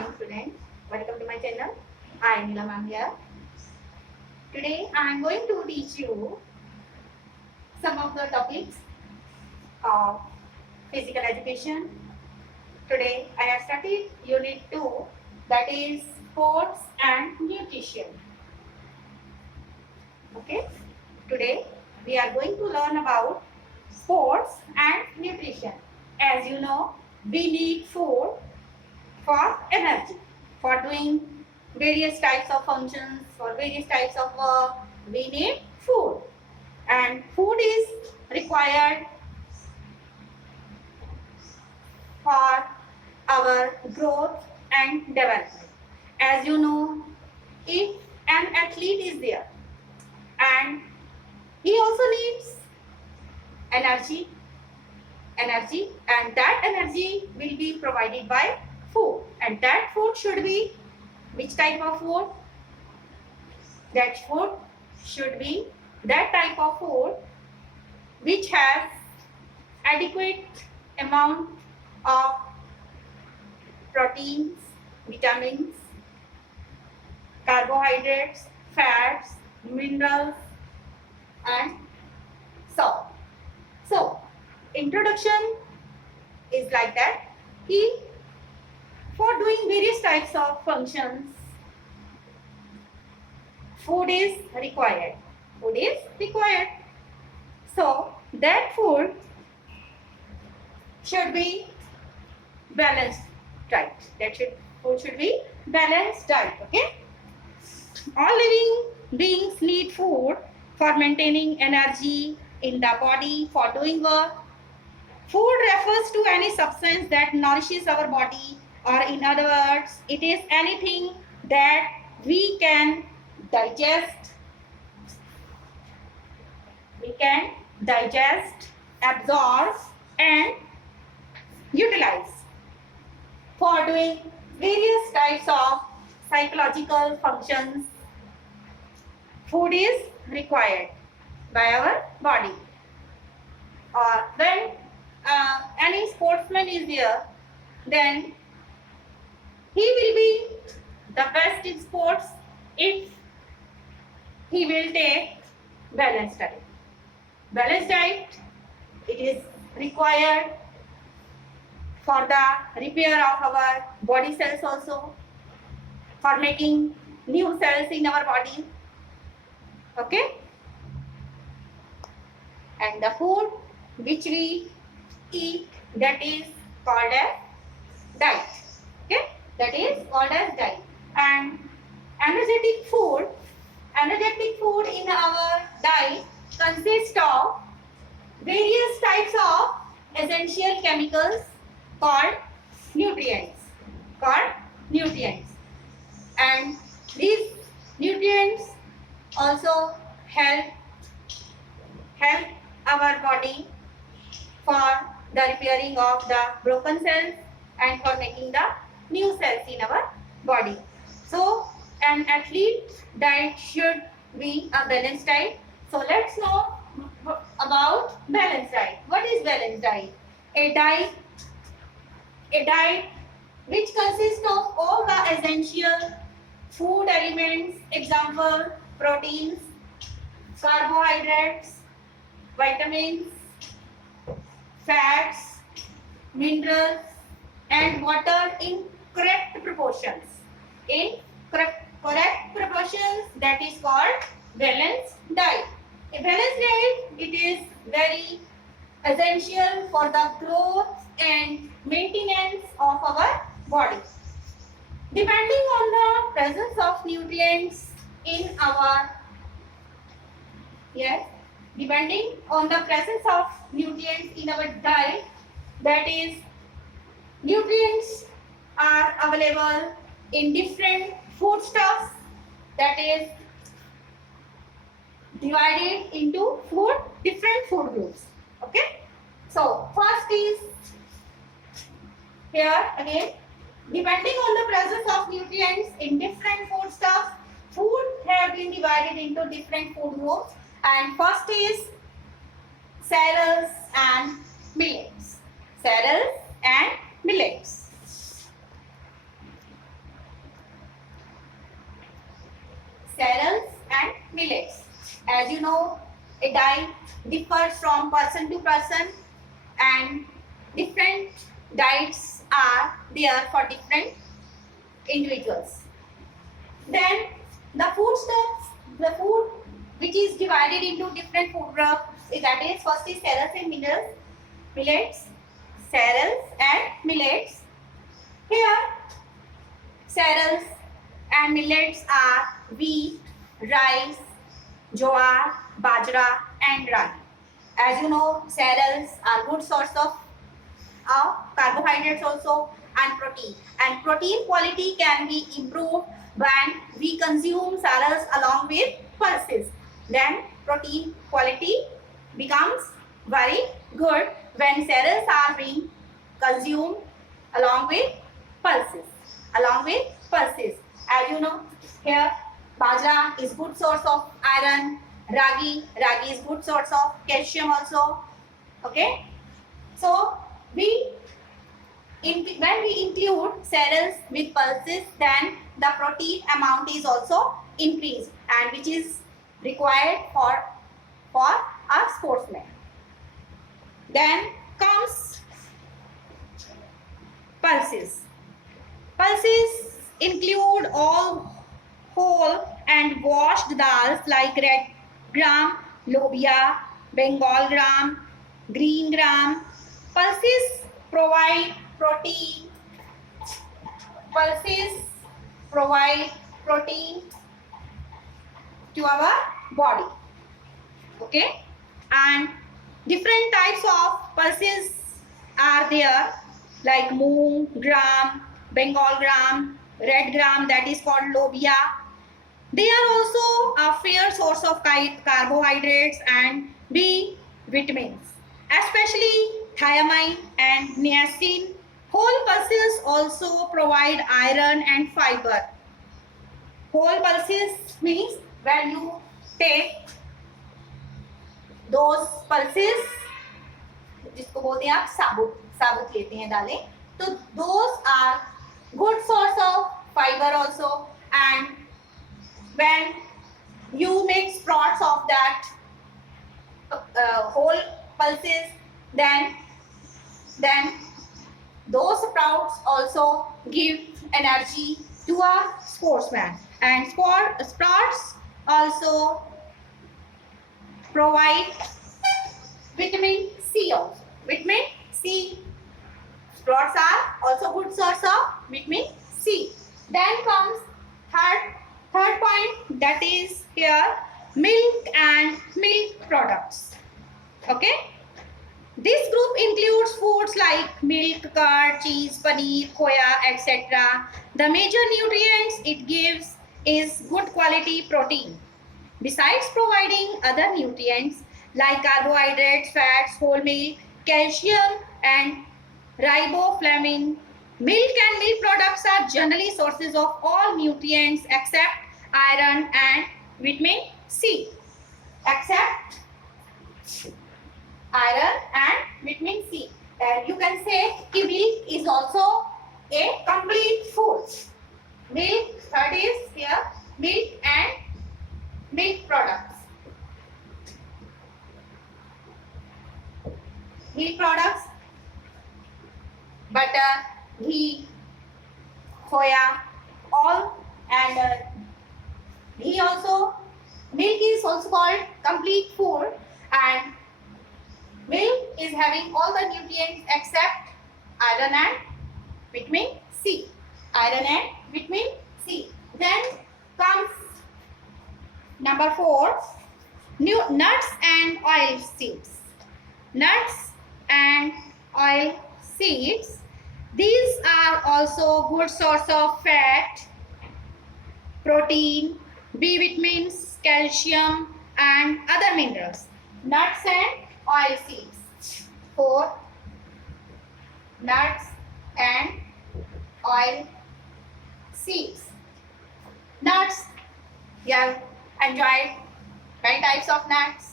morning students. Welcome to my channel. I am Nila ma'am here. Today I am going to teach you some of the topics of physical education. Today I have started unit 2, that is sports and nutrition. Okay. Today we are going to learn about sports and nutrition. As you know, we need food for energy, for doing various types of functions, for various types of work. We need food, and food is required for our growth and development. As you know, if an athlete is there and he also needs energy, and that energy will be provided by food, and that food should be which type of food? That food should be that type of food which has adequate amount of proteins, vitamins, carbohydrates, fats, minerals and salt. So introduction is like that. For doing various types of functions, food is required. Food is required. So that food should be balanced diet. Food should be balanced diet. Okay. All living beings need food for maintaining energy in the body, for doing work. Food refers to any substance that nourishes our body, or in other words, it is anything that we can digest, absorb and utilize for doing various types of psychological functions. Food is required by our body. Or when any sportsman is there, then he will be the best in sports if he will take balanced diet. Balanced diet, it is required for the repair of our body cells also, for making new cells in our body. Okay? And the food which we eat, that is called as diet. Okay? That is called as diet. And energetic food in our diet consists of various types of essential chemicals called nutrients. And these nutrients also help our body for the repairing of the broken cells and for making the new cells in our body. So an athlete diet should be a balanced diet. So let's know about balanced diet. What is balanced diet? A diet which consists of all the essential food elements, example, proteins, carbohydrates, vitamins, fats, minerals and water in correct proportions. That is called balanced diet. A balanced diet, it is very essential for the growth and maintenance of our body. Depending on the presence of nutrients in our diet, that is, nutrients are available in different foodstuffs, that is divided into different food groups. Okay. So first is here again, depending on the presence of nutrients in different foodstuffs, food have been divided into different food groups, and first is cereals and millets. millets. As you know, a diet differs from person to person, and different diets are there for different individuals. Then the the food which is divided into different food groups, that is first is cereals and millets, cereals and millets. Here cereals and millets are wheat, rice, jowar, bajra and ragi. As you know, cereals are good source of carbohydrates also and protein. And protein quality can be improved when we consume cereals along with pulses. Then protein quality becomes very good when cereals are being consumed along with pulses. As you know, here bajra is good source of iron, ragi is good source of calcium also. Okay, so when we include cereals with pulses, then the protein amount is also increased, and which is required for a sportsman. Then comes pulses. Pulses include all whole and washed dals like red gram, lobia, Bengal gram, green gram. Pulses provide protein. Pulses provide protein to our body. Okay, and different types of pulses are there, like moong gram, Bengal gram, red gram, that is called lobia. They are also a fair source of carbohydrates and B vitamins, especially thiamine and niacin. Whole pulses also provide iron and fiber. Whole pulses means when you take those pulses, जिसको बोलते हैं आप साबुत लेते हैं दालें, तो those are good source of fiber also. And when you make sprouts of that whole pulses, then those sprouts also give energy to a sportsman. And sprouts also provide vitamin C also. Vitamin C. Sprouts are also good source of vitamin C. Then comes third point, that is here milk and milk products. Okay, this group includes foods like milk, curd, cheese, paneer, khoya, etc. The major nutrients it gives is good quality protein. Besides providing other nutrients like carbohydrates, fats, whole milk, calcium and riboflavin, milk and milk products are generally sources of all nutrients except iron and vitamin C. Except iron and vitamin C. And you can say that milk is also a complete food. Milk, third is here milk and milk products. Milk products, butter, ghee, khoya, all, and ghee also. Milk is also called complete food, and milk is having all the nutrients except iron and vitamin C. Iron and vitamin C. Then comes number 4, nuts and oil seeds. Nuts and oil seeds. These are also good source of fat, protein, B vitamins, calcium and other minerals. Nuts and oil seeds. 4. Nuts and oil seeds. Nuts, you have enjoyed many types of nuts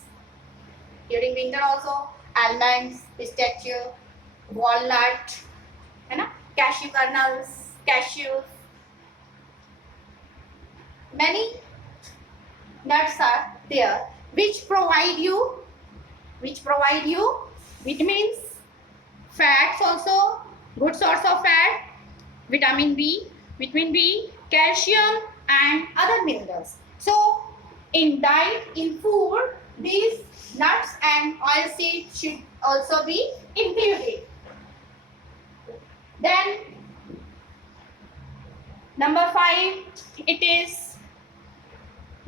during winter also. Almonds, pistachio, walnut, cashew kernels, cashews. Many nuts are there which provide you vitamins, fats also, good source of fat, vitamin B, calcium and other minerals. So in diet, in food, these nuts and oil seeds should also be included. Then number 5, it is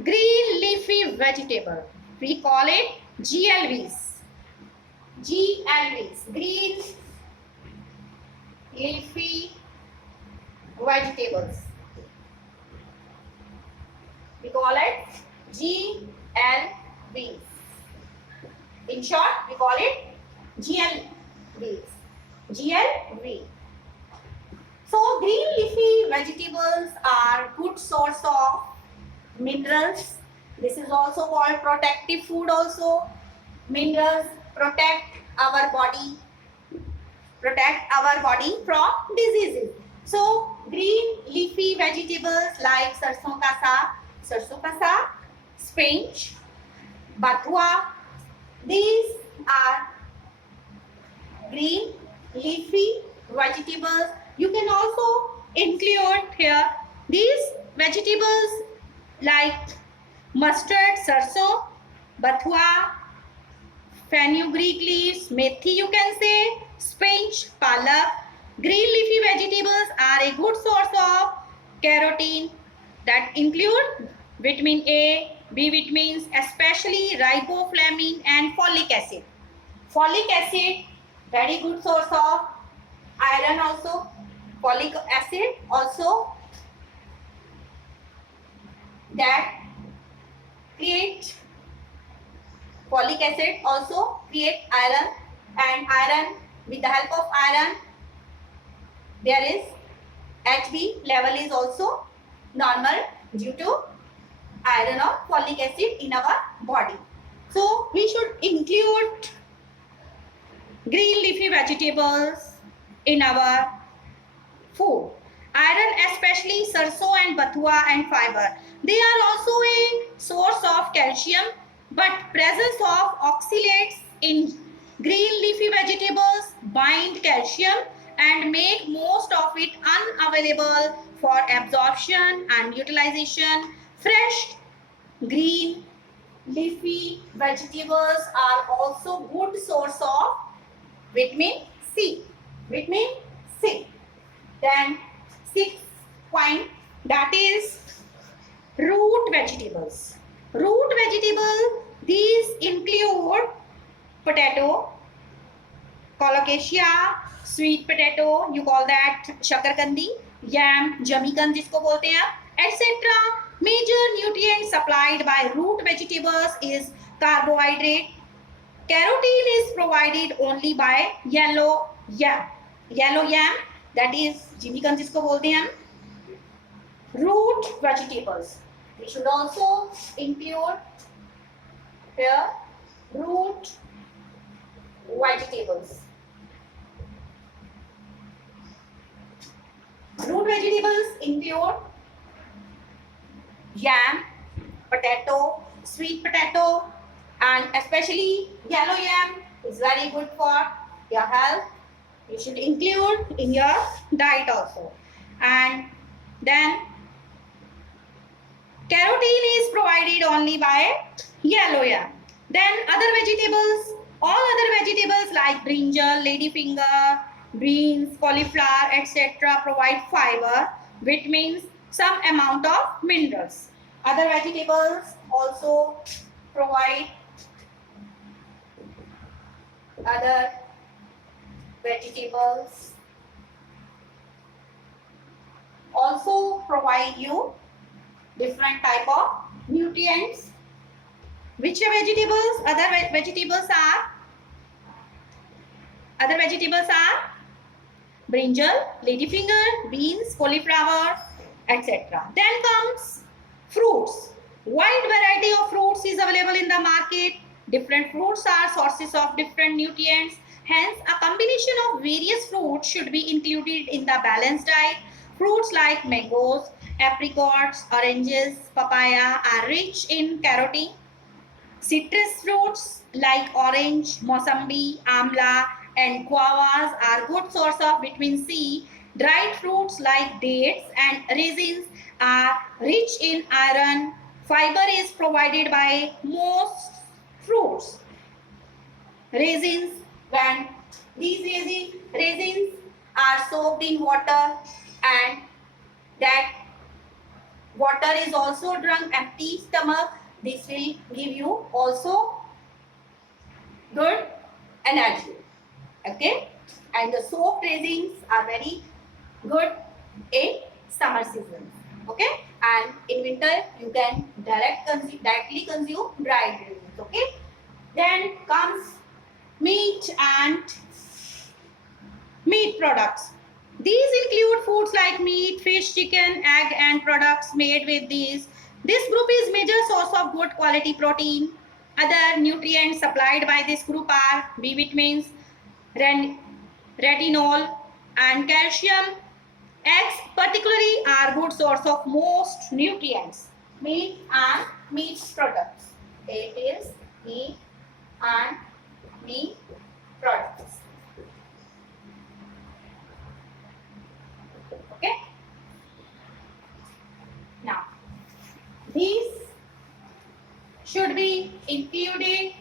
green leafy vegetable. We call it GLVs. Green leafy vegetables. We call it GLVs. In short, we call it GLVs. GLV. So green leafy vegetables are good source of minerals. This is also called protective food also. Minerals protect our body from diseases. So green leafy vegetables like sarson ka saag, spinach, bathua, these are green leafy vegetables. You can also include here these vegetables like mustard, sarson, bathua, fenugreek leaves, methi you can say, spinach, palak. Green leafy vegetables are a good source of carotene that include vitamin A, B vitamins, especially riboflavin and folic acid. Folic acid, very good source of iron also. Folic acid also that create folic acid also create iron, and iron, with the help of iron there is Hb level is also normal due to iron or folic acid in our body. So we should include green leafy vegetables in our food. Iron, especially sarson and bathua and fiber, they are also a source of calcium, but presence of oxalates in green leafy vegetables bind calcium and make most of it unavailable for absorption and utilization. Fresh green leafy vegetables are also good source of vitamin C. Then 6th point, that is root vegetables. Root vegetable, these include potato, colocasia, sweet potato, you call that shakarkandi, yam, jamikand जिसको बोलते हैं आप, etc. Major nutrient supplied by root vegetables is carbohydrate. Carotene is provided only by yellow yam, that is jamikand जिसको बोलते हैं हम. Root vegetables, we should also include here root vegetables. Root vegetables include yam, potato, sweet potato, and especially yellow yam is very good for your health. You should include in your diet also. And then carotene is provided only by yellow yam. Then other vegetables, all other vegetables like brinjal, ladyfinger, beans, cauliflower, etc. provide fiber, vitamins, some amount of minerals. Other vegetables also provide you different type of nutrients. Which vegetables? Other vegetables are brinjal, ladyfinger, beans, cauliflower, etc. Then comes fruits. Wide variety of fruits is available in the market. Different fruits are sources of different nutrients. Hence, a combination of various fruits should be included in the balanced diet. Fruits like mangoes, apricots, oranges, papaya are rich in carotene. Citrus fruits like orange, mosambi, amla, and guavas are good source of vitamin C. Dried fruits like dates and raisins are rich in iron. Fiber is provided by most fruits. Raisins, when these raisins are soaked in water and that water is also drunk empty stomach, this will give you also good energy. Okay, and the soaked raisins are very good in summer season. Okay, and in winter you can directly consume dried raisins. Okay, then comes meat and meat products. These include foods like meat, fish, chicken, egg, and products made with these. This group is major source of good quality protein. Other nutrients supplied by this group are B vitamins, retinol, and calcium. Eggs particularly are good source of most nutrients. Meat and meat products. It is meat and meat products. Okay. Now, these should be included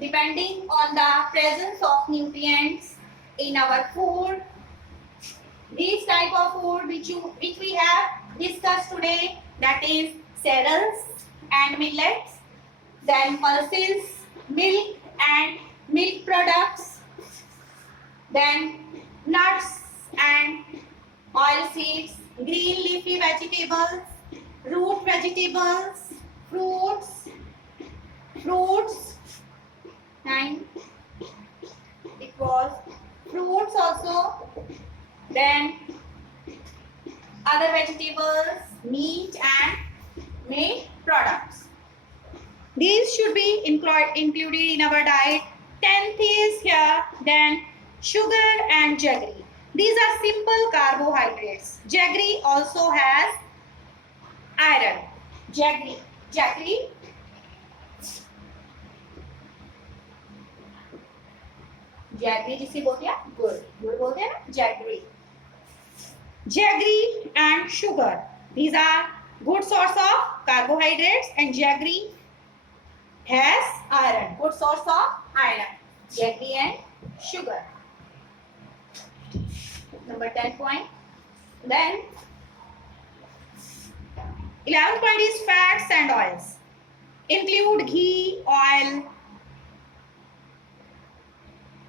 depending on the presence of nutrients in our food. These type of food which we have discussed today, that is cereals and millets, then pulses, milk and milk products, then nuts and oil seeds, green leafy vegetables, root vegetables, fruits, and it was fruits also, then other vegetables, meat and meat products. These should be included in our diet. 10th is here, then sugar and jaggery. These are simple carbohydrates. Jaggery also has iron. Jaggery जिसे बोलते हैं गुड़ बोलते हैं ना jaggery and sugar, these are good source of carbohydrates, and jaggery has iron, good source of iron, jaggery and sugar. Number 10 point. Then 11th point is fats and oils. Include ghee, oil,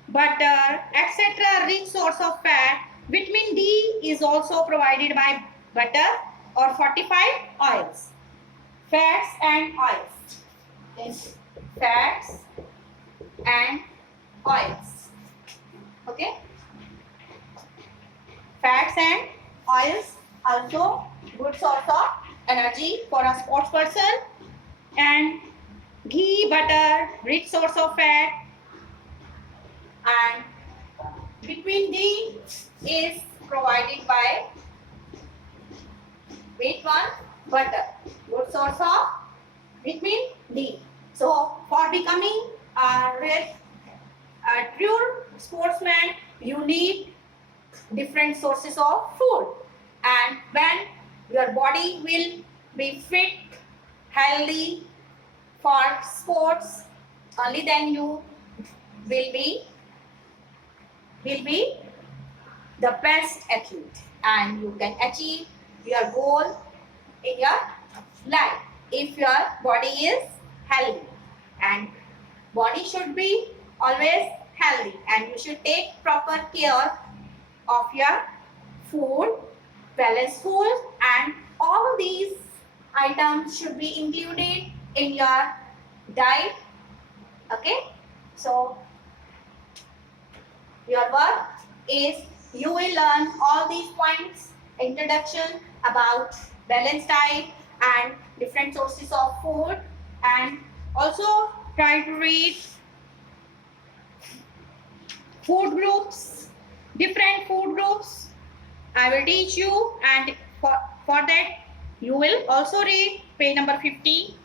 butter, etc. rich source of fat. Vitamin D is also provided by butter or fortified oils. Fats and oils. Then fats and oils. Okay. Fats and oils also good source of energy for a sports person. And ghee, butter, rich source of fat. And vitamin D is provided by which one? Butter. Good source of vitamin D. So for becoming a true sportsman, you need different sources of food. And when your body will be fit, healthy for sports, only then you will be the best athlete and you can achieve your goal in your life if your body is healthy. And body should be always healthy and you should take proper care of your food, balanced food, and all these items should be included in your diet. Okay, so your work is you will learn all these points, introduction about balanced diet and different sources of food, and also try to read food groups, different food groups. I will teach you, and for for that you will also read page number 50,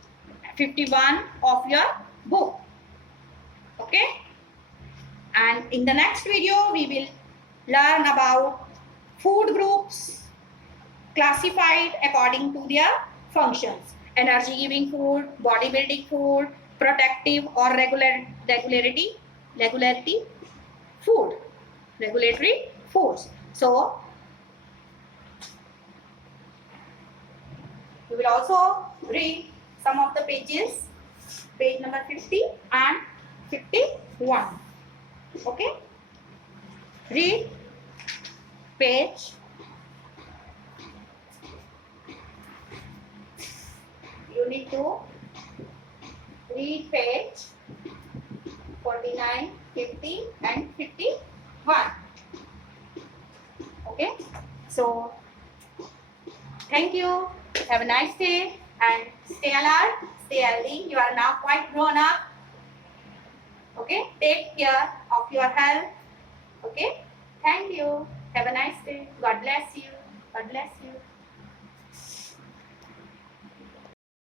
51 of your book. Okay, and in the next video we will learn about food groups classified according to their functions: energy giving food, bodybuilding food, protective or regularity food, regulatory foods. So we will also read some of the pages, page number 50 and 51. Okay, read page, you need to read page 49, 50 and 51. Okay, so thank you, have a nice day and stay alert, stay healthy. You are now quite grown up. Okay, take care of your health. Okay, thank you, have a nice day. God bless you. God bless you.